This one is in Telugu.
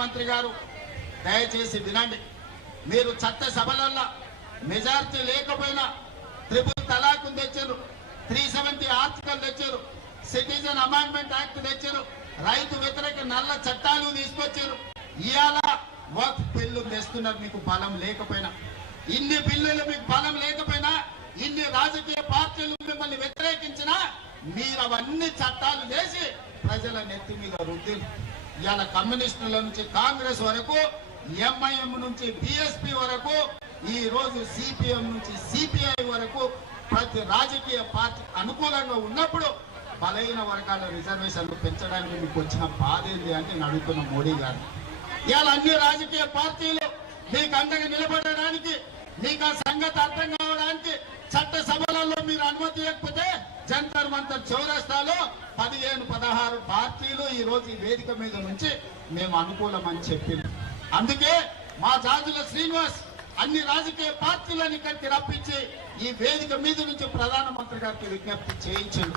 మంత్రి గారు దయచేసి వినండి. మీరు చట్ట సభలల్లో మెజార్టీ లేకపోయినా త్రిపుల్ తలాక్ తెచ్చారు త్రీ సెవెంటీ ఆర్టికల్ తెచ్చారు సిటిజన్ అమెండ్మెంట్ యాక్ట్ తెచ్చారు రైతు వ్యతిరేక నల్ల చట్టాలు తీసుకొచ్చారు. ఇవాళ వక్ బిల్లు తెస్తున్నారు మీకు బలం లేకపోయినా. ఇన్ని బిల్లులు మీకు బలం లేకపోయినా ఇన్ని రాజకీయ పార్టీలు మిమ్మల్ని వ్యతిరేకించినా మీరు అవన్నీ చట్టాలు చేసి ప్రజల నెత్తి మీద రుద్దిరు ఇవాళ కమ్యూనిస్టుల నుంచి కాంగ్రెస్ వరకు ఎంఐఎం నుంచి బిఎస్పి వరకు ఈ రోజు సిపిఎం నుంచి సిపిఐ వరకు ప్రతి రాజకీయ పార్టీ అనుకూలంగా ఉన్నప్పుడు బలైన వర్గాల రిజర్వేషన్లు పెంచడానికి మీకు వచ్చిన బాధ ఏంటి అని నేను అడుగుతున్న మోడీ గారు. ఇవాళ అన్ని రాజకీయ పార్టీలు మీకు అండగా నిలబడడానికి మీకు ఆ సంగతి అర్థం కావడానికి చట్ట సభలలో మీరు అనుమతి ఇవ్వకపోతే చౌరస్తాలో పదిహేను పదహారు పార్టీలు ఈ రోజు ఈ వేదిక మీద నుంచి మేము అనుకూలమని చెప్పింది అందుకే మా జాజుల శ్రీనివాస్ అన్ని రాజకీయ పార్టీలను ఇక్కడికి రప్పించి ఈ వేదిక మీద నుంచి ప్రధానమంత్రి గారికి విజ్ఞప్తి చేయించారు.